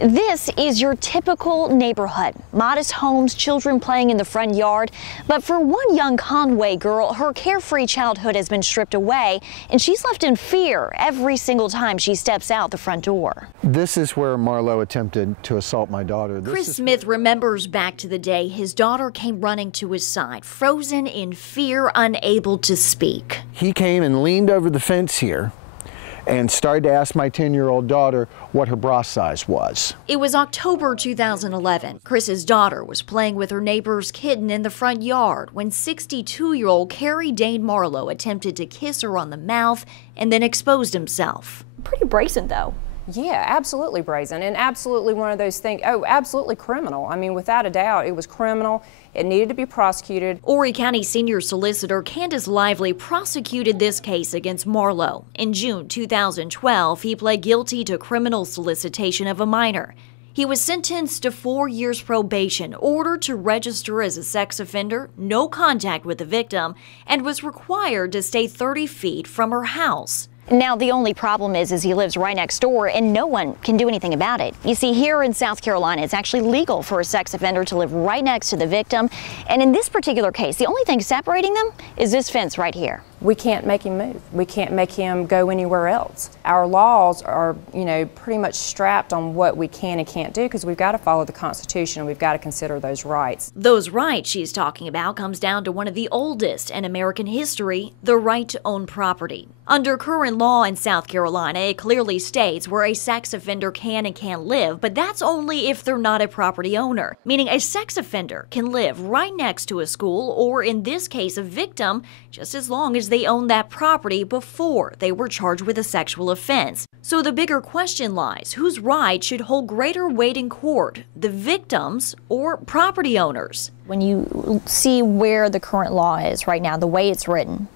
This is your typical neighborhood. Modest homes, children playing in the front yard. But for one young Conway girl, her carefree childhood has been stripped away, and she's left in fear every single time she steps out the front door. This is where Marlo attempted to assault my daughter. Chris Smith remembers back to the day his daughter came running to his side, frozen in fear, unable to speak. He came and leaned over the fence here and started to ask my 10-year-old daughter what her bra size was. It was October 2011. Chris's daughter was playing with her neighbor's kitten in the front yard when 62-year-old Carrie Dane Marlowe attempted to kiss her on the mouth and then exposed himself. Pretty brazen, though. Yeah, absolutely brazen, and absolutely one of those things, absolutely criminal. I mean, without a doubt, it was criminal. It needed to be prosecuted. Horry County Senior Solicitor Candace Lively prosecuted this case against Marlowe. In June 2012, he pled guilty to criminal solicitation of a minor. He was sentenced to 4 years probation, ordered to register as a sex offender, no contact with the victim, and was required to stay 30 feet from her house. Now, the only problem is he lives right next door and no one can do anything about it. You see, here in South Carolina, it's actually legal for a sex offender to live right next to the victim. And in this particular case, the only thing separating them is this fence right here. We can't make him move. We can't make him go anywhere else. Our laws are, pretty much strapped on what we can and can't do because we've got to follow the Constitution and we've got to consider those rights. Those rights she's talking about comes down to one of the oldest in American history, the right to own property. Under current law in South Carolina, it clearly states where a sex offender can and can't live, but that's only if they're not a property owner, meaning a sex offender can live right next to a school or, in this case, a victim, just as long as they own that property before they were charged with a sexual offense. So the bigger question lies, whose right should hold greater weight in court, the victims or property owners? When you see where the current law is right now, the way it's written,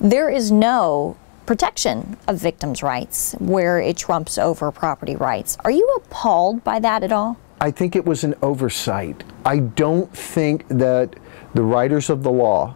there is no protection of victims' rights where it trumps over property rights. Are you appalled by that at all? I think it was an oversight. I don't think that the writers of the law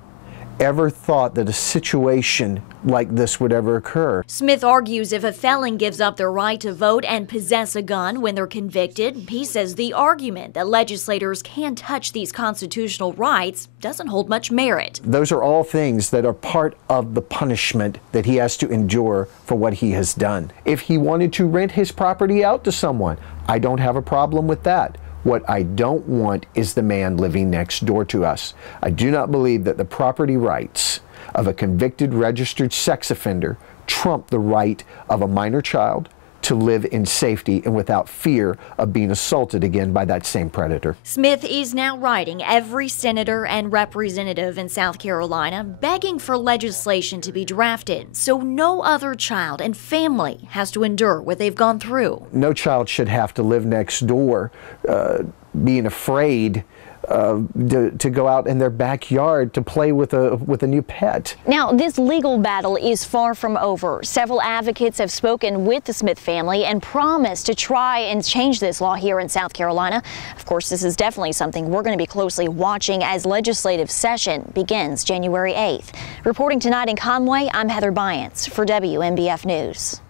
ever thought that a situation like this would ever occur. Smith argues if a felon gives up their right to vote and possess a gun when they're convicted, he says the argument that legislators can't touch these constitutional rights doesn't hold much merit. Those are all things that are part of the punishment that he has to endure for what he has done. If he wanted to rent his property out to someone, I don't have a problem with that. What I don't want is the man living next door to us. I do not believe that the property rights of a convicted registered sex offender trump the right of a minor child to live in safety and without fear of being assaulted again by that same predator. Smith is now writing every senator and representative in South Carolina begging for legislation to be drafted so no other child and family has to endure what they've gone through. No child should have to live next door being afraid to go out in their backyard to play with a new pet. Now, this legal battle is far from over. Several advocates have spoken with the Smith family and promised to try and change this law here in South Carolina. Of course, this is definitely something we're going to be closely watching as legislative session begins January 8th. Reporting tonight in Conway, I'm Heather Biance for WMBF News.